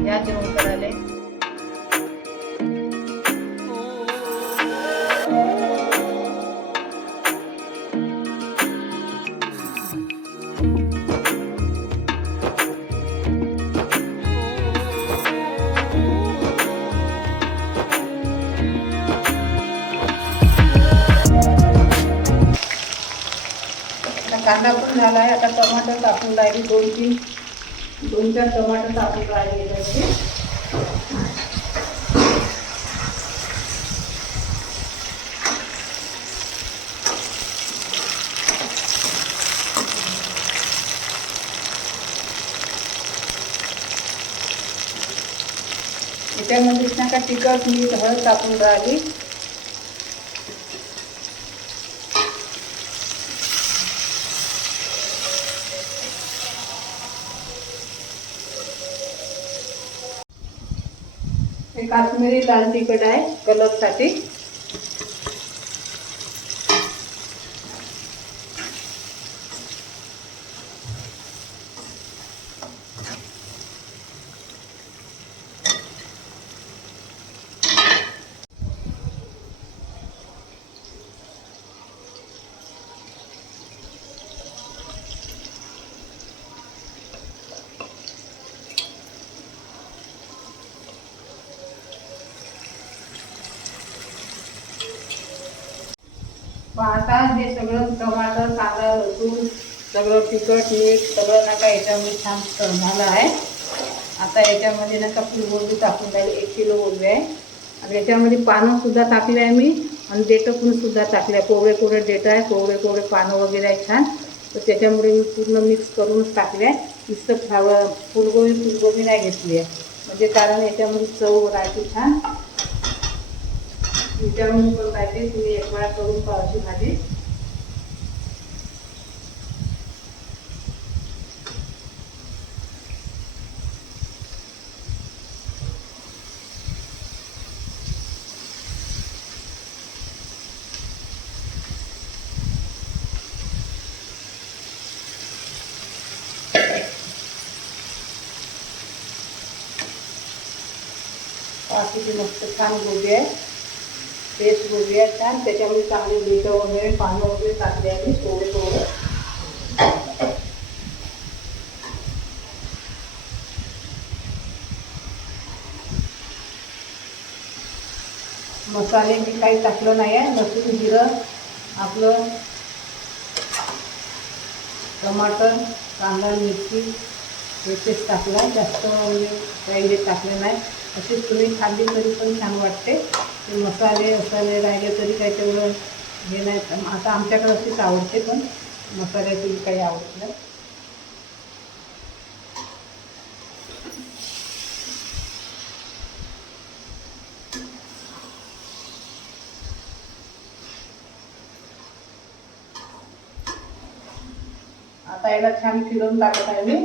या जेवण करायला आता कांदा पण झाला आहे आता टमाटर टाकून राहिली दोन तीन दोन चार टमाटर टाकून राहिले त्याचे त्याच्यामध्येच ना का तिखट मीठ हळद टाकून राहिली. हे काश्मीरी लाल तिखट आहे कलरसाठी. आता हे सगळं टमाटर कांदा लसूण सगळं तिखट मीठ सगळं नका याच्यामध्ये छान स- झालं आहे. आता याच्यामध्ये नका फुलगोबी टाकून राहिली एक किलो गोबी आहे. आणि याच्यामध्ये पानंसुद्धा टाकले आहे मी आणि देठं पण सुद्धा टाकले आहे. कोवळे कोवळे देठं आहे कोवळे कोवळे पानं वगैरे आहे छान. तर त्याच्यामुळे मी पूर्ण मिक्स करूनच टाकले आहे. नुसतं फ्लावर फुलगोबी फुलगोबी नाही घेतली आहे. म्हणजे कारण याच्यामध्ये चव राहते छान. विचारून पण पाहिजे तुम्ही एक वेळा करून पाहायची भाजी पहा किती मस्त छान गोबी आहे तेच गोबी आहे छान त्याच्यामध्ये चांगले बीटं वगैरे पानं वगैरे टाकले आहे थोडं थोडं. मसाले मी काही टाकलं नाही आहे. लसूण जिरं आपलं टमाटर कांदा मिरची तेच टाकलं आहे. जास्त म्हणजे काही टाकलं नाही. अशीच तुम्ही खाल्ली तरी पण छान वाटते. मसाले मसाले राहिले तरी काही तेवढं हे नाही. आता आमच्याकडे अशीच आवडते पण मसाल्याची काही आवडत नाही. आता याला छान फिरवून टाकत आहे मी.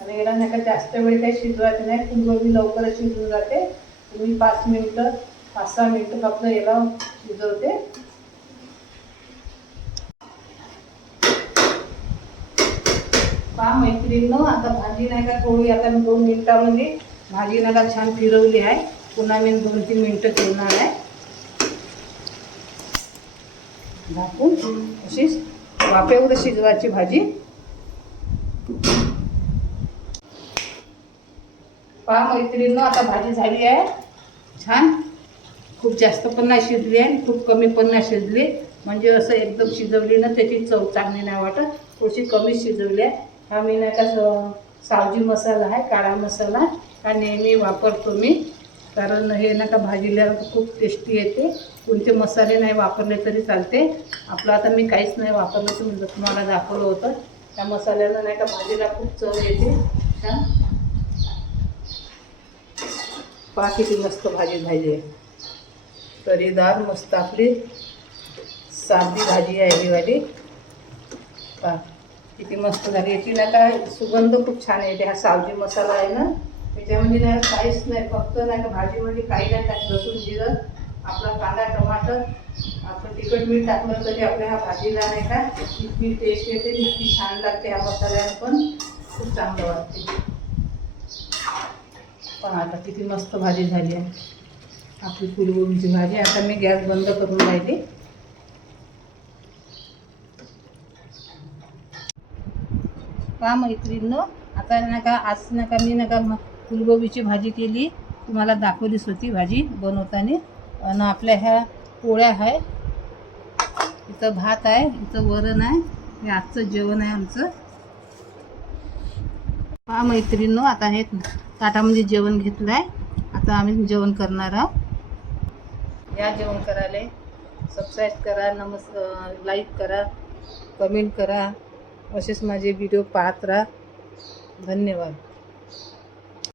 आणि याला नाही का जास्त वेळ काही शिजवायचं नाही. फुलगोबी लवकरच शिजून जाते. तुम्ही पाच मिनटं पाच सहा मिनटं फक्त याला शिजवते पहा मैत्रिणीनं आता भाजी नाही का थोडी आता मी दोन मिनटामध्ये भाजी नाही का छान फिरवली आहे. पुन्हा मी दोन तीन मिनटं ठेवणार आहे. झाकून अशीच? वाफेवर शिजवायची भाजी. पहा मैत्रिणीनं आता भाजी झाली आहे. छान? खूप जास्त पण नाही शिजली आहे खूप कमी पण नाही शिजली म्हणजे असं एकदम शिजवली ना त्याची चव चांगली नाही वाटत. थोडीशी कमी शिजवली आहे. हा मी नाही का स- सावजी मसाला आहे काळा मसाला हा नेहमी वापरतो मी. कारण हे ना का भाजीला खूप टेस्टी येते. कोणते मसाले नाही वापरले तरी चालते. आपलं आता मी काहीच नाही वापरलं तुम्ही तुम्हाला दाखवलं होतं. त्या मसाल्यानं नाही का भाजीला खूप चव येते. छान पहा किती मस्त भाजी झाली आहे. तरीदार मस्त आपली साधी भाजी आहे ही वाली. पा किती मस्त झाली. याची ना काय सुगंध खूप छान येते हा सावजी मसाला आहे ना. त्याच्यामध्ये नाही काहीच नाही फक्त नाही का भाजीमध्ये काही नाही टाक लसूण जिरं आपला कांदा टमाटर आपलं तिखट मीठ टाकलं तरी आपल्या ह्या भाजीला नाही का इतकी टेस्ट येते इतकी छान लागते ह्या मसाल्यानं पण. खूप चांगलं वाटते. पण आता किती मस्त भाजी झाली आहे. आपली फुलगोबीची भाजी. आता मी गॅस बंद करून राहिली का मैत्रिणींनो आता नका आज नका मी नका का फुलगोबीची भाजी केली. तुम्हाला दाखवलीच होती भाजी बनवताना. आणि आपल्या ह्या पोळ्या आहे इथं भात आहे इथं वरण आहे हे आजचं जेवण आहे आमचं. पहा मैत्रिणींनो आता हे ताटामध्ये जेवण घेतलं आहे आता आम्ही जेवण करणार आहोत. या जेवण करायला. सबस्क्राईब करा नमस् लाईक करा कमेंट करा. असेच माझे व्हिडिओ पाहत राहा. धन्यवाद.